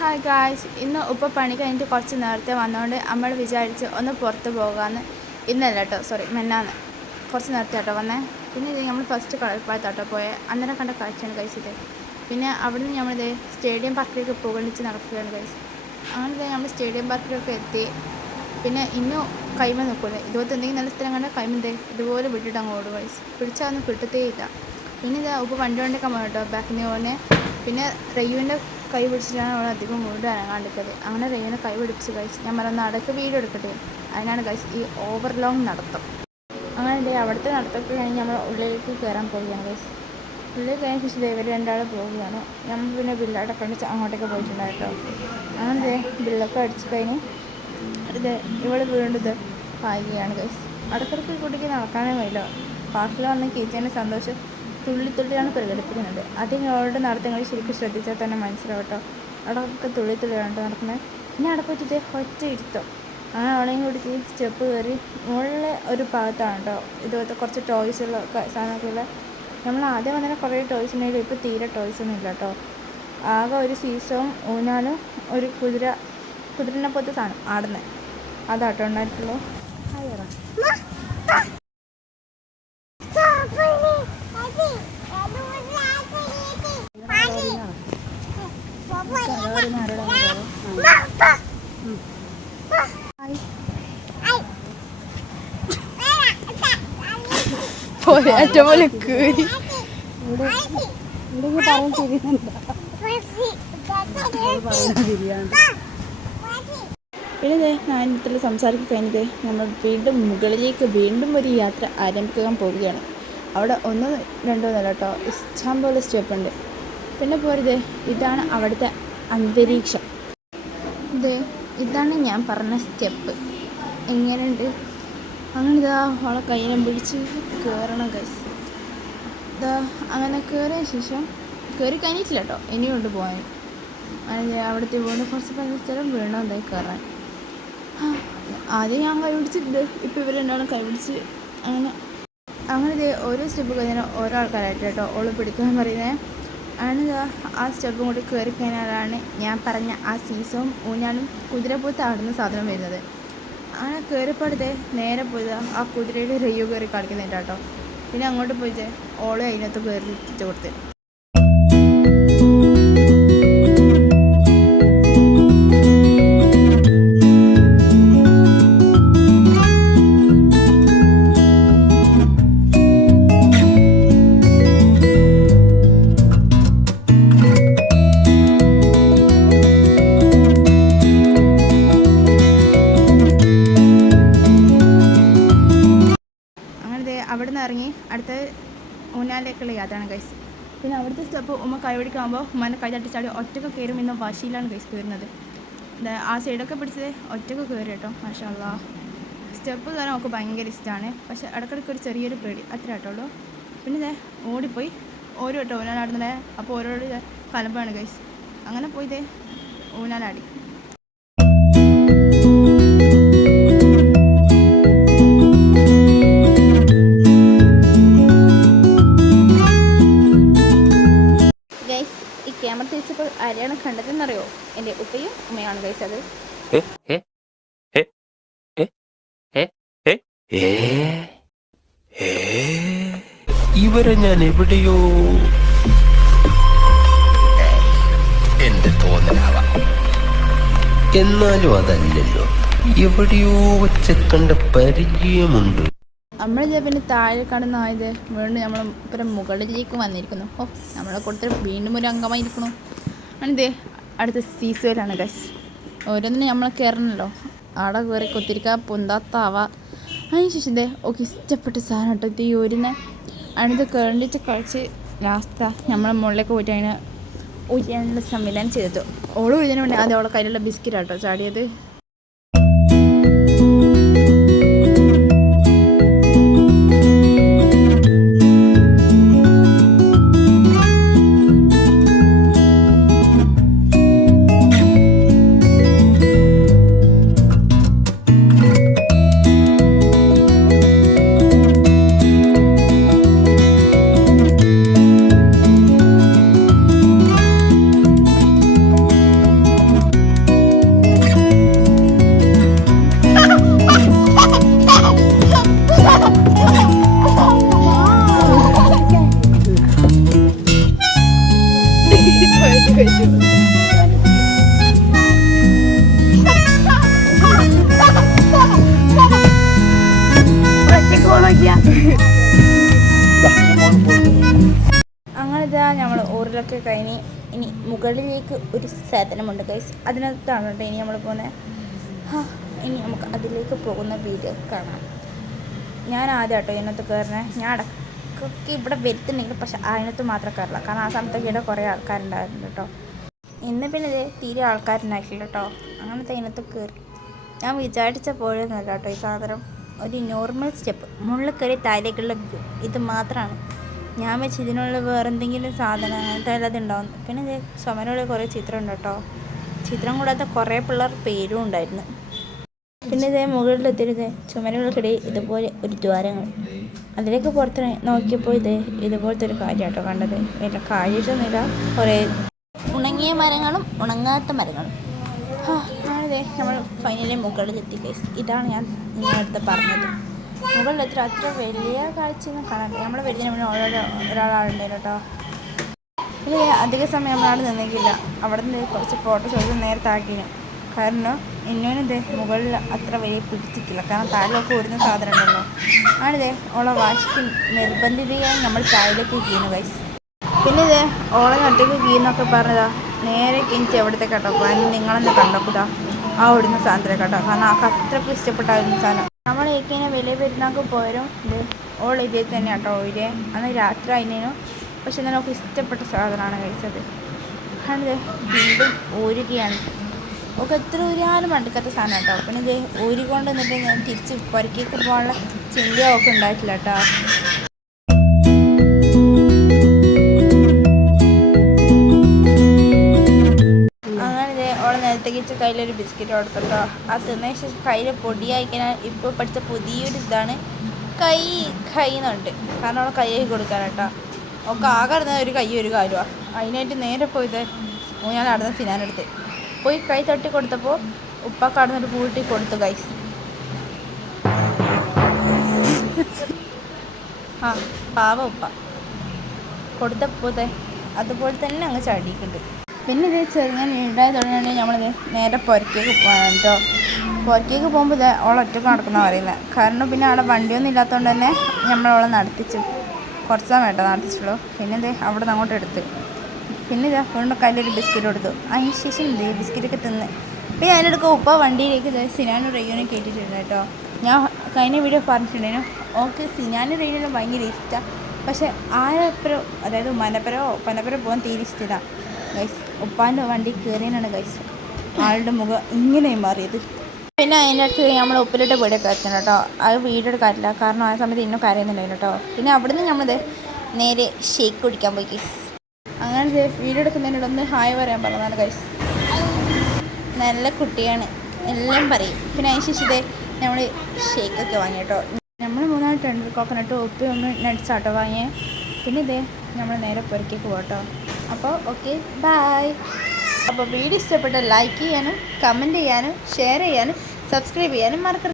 Hi guys, ഇന്ന് ഉപ്പ പണി കഴിഞ്ഞിട്ട് കുറച്ച് നേരത്തെ വന്നതുകൊണ്ട് നമ്മൾ വിചാരിച്ച് ഒന്ന് പുറത്ത് പോകാമെന്ന്. ഇന്നല്ല കേട്ടോ, മെന്നാന്ന് കുറച്ച് നേരത്തെ കേട്ടോ വന്നേ. പിന്നെ ഇത് നമ്മൾ ഫസ്റ്റ് കളർപ്പാലത്തോട്ടോ പോയത്. അന്നേരം കണ്ട കാഴ്ചയാണ് കഴിച്ചത്. പിന്നെ അവിടെ നിന്ന് നമ്മളിത് സ്റ്റേഡിയം പാർക്കിലേക്ക് പുകണിച്ച് നടക്കുകയാണ് കഴിച്ച്. അങ്ങനെ നമ്മൾ സ്റ്റേഡിയം പാർക്കിലൊക്കെ എത്തി. പിന്നെ ഇന്നും കൈമ നിൽക്കുന്നത് ഇതുപോലത്തെ എന്തെങ്കിലും നല്ല സ്ഥലം കണ്ടാൽ കൈമന്തേ ഇതുപോലെ വിട്ടിട്ട് അങ്ങ് ഓടും കഴിച്ച്. പിടിച്ചാൽ ഒന്നും കിട്ടത്തേ ഇല്ല. പിന്നെ ഇത് ഉപ്പ് വണ്ടിയൊക്കെ കേട്ടോ ബാക്കിൽ നിന്ന് പോകുന്നത്. പിന്നെ റയ്യുവിൻ്റെ കൈ പിടിച്ചിട്ടാണ് അവൾ അധികം വീട് അനങ്ങാണ്ടിരിക്കുന്നത്. അങ്ങനെ റയ്യുവിനെ കൈ പിടിപ്പിച്ച് കഴിച്ച് ഞാൻ പറഞ്ഞ നടക്ക് വീഡിയോ എടുക്കട്ടെ. അതിനാണ് കഴിച്ച് ഈ ഓവർലോങ് നടത്തം. അങ്ങനെ അവിടുത്തെ നടത്തൊക്കെ കഴിഞ്ഞ് നമ്മൾ ഉള്ളിലേക്ക് കയറാൻ പോവുകയാണ് കഴിച്ച്. ഉള്ളിൽ കഴിഞ്ഞ ശേഷം ഇവർ രണ്ടാൾ പോവുകയാണ്. നമ്മൾ പിന്നെ ബില്ലടക്കം അടിച്ച് അങ്ങോട്ടേക്ക് പോയിട്ടുണ്ടായിട്ടോ. അങ്ങനെ ബില്ലൊക്കെ അടിച്ച് കഴിഞ്ഞ് ഇത് ഇവൾ വീണ്ടും ഇത് പായുകയാണ് കഴിച്ച്. ഇടയ്ക്കിടയ്ക്ക് കുട്ടിക്ക് നടക്കാനേ കഴിയില്ല. പാർക്കിൽ വന്ന് കിച്ചേൻ്റെ സന്തോഷം തുള്ളിയാണ് പ്രകടിപ്പിക്കുന്നത്. അതിങ്ങളുടെ നടത്തങ്ങൾ ശരിക്കും ശ്രദ്ധിച്ചാൽ തന്നെ മനസ്സിലാവും കേട്ടോ. അവിടെയൊക്കെ തുള്ളിയാണ് നടക്കുന്നത്. പിന്നെ അവിടെ പോയിട്ട് ഒറ്റ ഇരുത്തം. അങ്ങനെ അവളെയും കൂടി സ്റ്റെപ്പ് കയറി മുകളിലെ ഒരു ഭാഗത്താണ് കേട്ടോ ഇതുപോലത്തെ കുറച്ച് ടോയ്സുള്ള സാധനമൊക്കെയുള്ള. നമ്മൾ ആദ്യം വന്നതിന് കുറേ ടോയ്സ് ഉണ്ടെങ്കിലും ഇപ്പോൾ തീരെ ടോയ്സൊന്നും ഇല്ല കേട്ടോ. ആകെ ഒരു സീസവും ഊഞ്ഞാലും ഒരു കുതിരനെ പോലത്തെ സാധനം ആടുന്നത് അതാട്ടോ ഉണ്ടായിട്ടുള്ളൂ. പോലെ കയറി പിന്നെ ഞാൻ ഇത്ര സംസാരിക്കാൻ കഴിഞ്ഞത് നമ്മൾ വീണ്ടും മുകളിലേക്ക് വീണ്ടും ഒരു യാത്ര ആരംഭിക്കാൻ പോവുകയാണ്. അവിടെ ഒന്നോ രണ്ടോ നില കേട്ടോ ഇഷ്ടം പോലെ സ്റ്റെപ്പ് ഉണ്ട്. പിന്നെ പോരുത് ഇതാണ് അവിടുത്തെ അന്തരീക്ഷം. ഇതാണ് ഞാൻ പറഞ്ഞ സ്റ്റെപ്പ്. എങ്ങനെയുണ്ട്? അങ്ങനെ അവളെ കയ്യിനെ പിടിച്ച് കയറണം കൈസ്. അങ്ങനെ കയറിയ ശേഷം കയറി കഴിഞ്ഞിട്ടില്ല കേട്ടോ, ഇനിയും കൊണ്ട് പോകാൻ. അങ്ങനെ അവിടുത്തെ വീണ് കുറച്ച് സ്ഥലം വീണോ എന്തായി കയറാൻ. ആദ്യം ഞാൻ കൈ പിടിച്ചിട്ടുണ്ട്. ഇപ്പോൾ ഇവർ രണ്ടാളും കൈ പിടിച്ച് അങ്ങനെ ഓരോ സ്റ്റെപ്പ് കഴിഞ്ഞാൽ ഓരോ ആൾക്കാരായിട്ട് കേട്ടോ ഓള് പിടിക്കാൻ പറയുന്നത്. അങ്ങനെ ആ സ്റ്റെപ്പും കൂടി കയറി കഴിഞ്ഞാലാണ് ഞാൻ പറഞ്ഞ ആ സീസവും ഊഞ്ഞാലും കുതിരപ്പൂത്ത് ആടുന്ന സാധനം വരുന്നത്. അങ്ങനെ കയറിപ്പോഴത്തെ നേരെ പോയത് ആ കുതിരയുടെ റയ്യോ കയറി കളിക്കുന്നുണ്ട് കേട്ടോ. പിന്നെ അങ്ങോട്ട് പോയിട്ട് ഓളെ അതിനകത്ത് കയറി എത്തിച്ച് കൊടുത്ത്. അവിടെ നിന്ന് ഇറങ്ങി അടുത്ത ഊഞ്ഞാലിലേക്കുള്ള യാത്രയാണ് ഗൈസ്. പിന്നെ അവിടുത്തെ സ്റ്റെപ്പ് കൈ പിടിക്കാകുമ്പോൾ ഉമ്മനെ കൈ തട്ടിച്ചാടി ഒറ്റക്ക് കയറും എന്ന വാശിയിലാണ് ഗൈസ് കയറുന്നത്. ആ സൈഡൊക്കെ പിടിച്ചത് ഒറ്റക്ക് കയറി കേട്ടോ. മാഷാ അല്ലാഹ്, സ്റ്റെപ്പ് കയറാൻ നമുക്ക് ഭയങ്കര ഇഷ്ടമാണ്. പക്ഷേ ഇടയ്ക്കിടയ്ക്ക് ഒരു ചെറിയൊരു പേടി അത്ര കേട്ടോളൂ. പിന്നെ ഓടിപ്പോയി ഓരോ കേട്ടോ ഊഞ്ഞാലാടുന്നത്. അപ്പോൾ ഓരോട് കലമ്പാണ് ഗൈസ്. അങ്ങനെ പോയി ഊഞ്ഞാലാടി. ക്യാമറ തിരിച്ചപ്പോൾ ആരെയാണ് കണ്ടതെന്നറിയോ? എൻ്റെ ഉപ്പയും ഉമ്മയാണ് കഴിച്ചത്. ഇവരെ ഞാൻ എവിടെയോ എന്റെ തോന്നലാവാം, എന്നാലും അതല്ലല്ലോ, എവിടെയോ വെച്ച് കണ്ട പരിചയമുണ്ട്. നമ്മളിത് പിന്നെ താഴെ കാണുന്നതായത് വീണ്ടും നമ്മൾ ഇപ്പം മുകളിലേക്ക് വന്നിരിക്കുന്നു. നമ്മളെ കൊടുത്തിട്ട് വീണ്ടും ഒരു അംഗമായിരിക്കണു. അങ്ങനെ അടുത്ത സീസയിലാണ് ഗൈസ്. ഓരോന്നിനും നമ്മൾ കയറണമല്ലോ. അവിടെ കയറി കൊത്തിരിക്കുക പൊന്താത്താവ. അതിന് ശേഷം ഓക്കെ ഇഷ്ടപ്പെട്ട സാധനം കേട്ടോ ഈ ഊരിനെ അടുത്ത് കയറിച്ച് കളിച്ച് ലാസ്റ്റ് നമ്മളെ മുകളിലേക്ക് പോയിട്ട് അതിന് ഉയരാനുള്ള സംവിധാനം ചെയ്തിട്ടു. ഓള് ഉയരാൻ വേണ്ടി ആദ്യം അവളെ കയ്യിലുള്ള ബിസ്ക്കറ്റാട്ടോ ചാടിയത്. മുകളിലേക്ക് ഒരു സാധനമുണ്ട് ഗൈസ്. അതിനകത്താണ് കേട്ടോ ഇനി നമ്മൾ പോകുന്നത്. ഇനി നമുക്ക് അതിലേക്ക് പോകുന്ന വീഡിയോ കാണാം. ഞാൻ ആദ്യം കേട്ടോ ഇതിനകത്ത് കയറുന്നത്. ഞാൻ ഇടയ്ക്കൊക്കെ ഇവിടെ വരുത്തുണ്ടെങ്കിൽ പക്ഷെ അതിനകത്ത് മാത്രം കയറില്ല. കാരണം ആ സമയത്തൊക്കെ ഇവിടെ കുറേ ആൾക്കാരുണ്ടായിരുന്നു കേട്ടോ. ഇന്ന് പിന്നെ ഇത് തീരെ ആൾക്കാരുണ്ടായിട്ടില്ല കേട്ടോ. അങ്ങനത്തെ ഇതിനകത്ത് കയറി ഞാൻ വിചാരിച്ച പോലെയൊന്നുമല്ല കേട്ടോ ഈ സാധനം. ഒരു നോർമൽ സ്റ്റെപ്പ് മുകളിൽ കയറി താഴേക്കുള്ള വ്യൂ ഇത് മാത്രമാണ്. ഞാൻ വെച്ച് ഇതിനുള്ള വേറെ എന്തെങ്കിലും സാധനം അങ്ങനത്തെ അല്ലാതെ ഉണ്ടാവും. പിന്നെ ഇത് ചുമരുള്ള കുറേ ചിത്രം ഉണ്ട് കേട്ടോ. ചിത്രം കൂടാതെ കുറേ പിള്ളേർ പേരും ഉണ്ടായിരുന്നു. പിന്നെ ഇതേ മുകളിലെത്തിയത് ചുമരുകൾക്കിടയിൽ ഇതുപോലെ ഒരു ദ്വാരങ്ങൾ. അതിലേക്ക് പുറത്ത് നോക്കിയപ്പോൾ ഇതുപോലത്തെ ഒരു കാര്യം കേട്ടോ കണ്ടത്. വലിയ കാര്യമൊന്നുമില്ല, കുറേ ഉണങ്ങിയ മരങ്ങളും ഉണങ്ങാത്ത മരങ്ങളും. ഞാനിതേ നമ്മൾ ഫൈനലി മുകളിലെത്തി ഗൈസ്. ഇതാണ് ഞാൻ നിങ്ങളടുത്ത് പറഞ്ഞത്. മുകളിലെത്തി അത്ര വലിയ കാഴ്ചയൊന്നും കാണാൻ നമ്മൾ വരുന്നതിന് മുന്നേ ഒരാളുണ്ടായിരുന്നു കേട്ടോ. പിന്നെ അധിക സമയം നമ്മളവിടെ നിന്നിട്ടില്ല. അവിടെ നിന്ന് കുറച്ച് ഫോട്ടോസ് എടുത്ത് നേരത്തെ ആക്കിയിരുന്നു. കാരണം ഇന്നോനിത് മുകളിൽ അത്ര വലിയ പിടിച്ചിട്ടില്ല. കാരണം താഴെയൊക്കെ ഓടുന്ന സാധനം ഉണ്ടല്ലോ. ആണിതേ ഓളെ വാശിക്ക് നിർബന്ധിതയായി നമ്മൾ താഴേക്ക് കീഴുന്നു ഗൈസ്. പിന്നെ ഇതേ ഓളെ ഒറ്റയ്ക്ക് കീന്നൊക്കെ പറഞ്ഞതാ നേരെ എനിക്ക് എവിടുത്തെ കേട്ടോ. കാരണം നിങ്ങളെന്ന് കണ്ടപ്പോഴാ ആ ഓടുന്ന സാധനത്തിലെ കേട്ടോ. കാരണം ആ അത്രയ്ക്ക് ഇഷ്ടപ്പെട്ടായിരുന്നു സാധനം. നമ്മൾ ഏക്കിനെ വലിയ പെരുന്നാൾക്ക് പോയാലും ഇത് ഓൾ ഇതേ തന്നെ കേട്ടോ. ഇതേ അന്ന് രാത്രി അതിനു പക്ഷെ എന്നാലും നമുക്ക് ഇഷ്ടപ്പെട്ട സാധനമാണ് കഴിച്ചത്. ആണിത് വീണ്ടും ഊരുകയാണ്. ഒക്കെ എത്ര ഊരിയാലും മടുക്കാത്ത സാധനം കേട്ടോ. പിന്നെ ഇത് ഊരിക്കൊണ്ട് വന്നിട്ട് ഞാൻ തിരിച്ച് പുരക്കേക്ക് പോകാനുള്ള ചിന്തയൊക്കെ ഉണ്ടായിട്ടില്ല കേട്ടോ. അങ്ങനെ ഇത് ഓളെ നേരത്തേക്ക് കയ്യിലൊരു ബിസ്ക്കറ്റ് കൊടുക്കട്ടോ. ആ തിന്നതിന് ശേഷം കയ്യിൽ പൊടിയായിക്കാൻ ഇപ്പോൾ പഠിച്ച പുതിയൊരു ഇതാണ് കൈ എന്നുണ്ട്. കാരണം അവളെ കൈ കൊടുക്കാൻ കേട്ടോ. ഒക്കെ ആകെ ഇടുന്ന ഒരു കൈ ഒരു കാര്യമാണ്. അതിനായിട്ട് നേരെ പോയത് ഞാൻ നടന്ന സിനാനെടുത്ത് പോയി കൈ തട്ടി കൊടുത്തപ്പോൾ ഉപ്പ കടന്നിട്ട് പൂട്ടി കൊടുത്തു ഗൈസ്. പാവ ഉപ്പ കൊടുത്തപ്പോൾ അതുപോലെ തന്നെ അങ്ങ് ചടിക്കുന്നുണ്ട്. പിന്നെ ഇത് ചെറുങ്ങനെ ഉണ്ടായി തുടങ്ങിയിട്ടുണ്ടെങ്കിൽ നമ്മളിത് നേരെ പുരക്കേക്ക് പോകാൻ കേട്ടോ. പുരക്കേക്ക് പോകുമ്പോൾ ഇത് ഓളൊറ്റക്ക് നടക്കുന്ന അറിയില്ല. കാരണം പിന്നെ അവിടെ വണ്ടിയൊന്നും ഇല്ലാത്തതുകൊണ്ട് തന്നെ നമ്മളോളെ നടത്തിച്ചു. കുറച്ച് സമയം കേട്ടോ നടത്തിച്ചുള്ളൂ. പിന്നെ ഇത് അവിടെ നിന്ന് അങ്ങോട്ട് എടുത്ത് പിന്നെ ഇതാ വീണ്ടും കയ്യിലൊരു ബിസ്ക്കറ്റ് കൊടുത്തു. അതിന് ശേഷം ഇത് ബിസ്ക്കറ്റൊക്കെ തിന്ന് പിന്നെ അതിനെടുക്കുക ഉപ്പ വണ്ടിയിലേക്ക് സിനാനും റെയ്യോനും കയറ്റിയിട്ടുണ്ട് കേട്ടോ. ഞാൻ കഴിഞ്ഞ വീഡിയോ പറഞ്ഞിട്ടുണ്ടായിരുന്നു ഓക്കെ സിനാനും റെയ്യോനും ഭയങ്കര ഇഷ്ടമാണ്. പക്ഷേ ആരപ്പുറം അതായത് പനപ്പുരം പോകാൻ തീരെ ഇഷ്ടമില്ല ഗൈസ്. ഉപ്പാൻ്റെ വണ്ടി കയറിയാണ് ഗൈസ് ആളുടെ മുഖം ഇങ്ങനെ മാറിയത്. പിന്നെ അതിൻ്റെ അടുത്ത് നമ്മൾ ഉപ്പിലിട്ട് വീടൊക്കെ എത്തണം കേട്ടോ. അത് വീഡിയോ എടുക്കാറില്ല കാരണം ആ സമയത്ത് ഇന്നും കരയുന്നുണ്ടായിരുന്നു കേട്ടോ. പിന്നെ അവിടെ നിന്ന് നമ്മളിത് നേരെ ഷേക്ക് കുടിക്കാൻ പോയി ഗൈസ്. അങ്ങനെ വീഡിയോ എടുക്കുന്നതിനോട് ഒന്ന് ഹായ് പറയാൻ പറഞ്ഞതാണ് ഗൈസ്. നല്ല കുട്ടിയാണ് എല്ലാം പറയും. പിന്നെ അതിന് ശേഷം നമ്മൾ ഷേക്കൊക്കെ വാങ്ങി കേട്ടോ. നമ്മൾ 3 ടെൻഡർ കോക്കനട്ട് ഉപ്പ് 1 നട്ട്സ് ആട്ടോ വാങ്ങിയേ. പിന്നെ നമ്മൾ നേരെ പുരക്കേക്ക് പോകട്ടോ. അപ്പോൾ ഓക്കെ ബൈ. അപ്പോൾ വീഡിയോ ഇഷ്ടപ്പെട്ട ലൈക്ക് ചെയ്യാനും കമൻറ്റ് ചെയ്യാനും ഷെയർ ചെയ്യാനും സബ്സ്ക്രൈബ് ചെയ്യാനും മറക്കരുത്.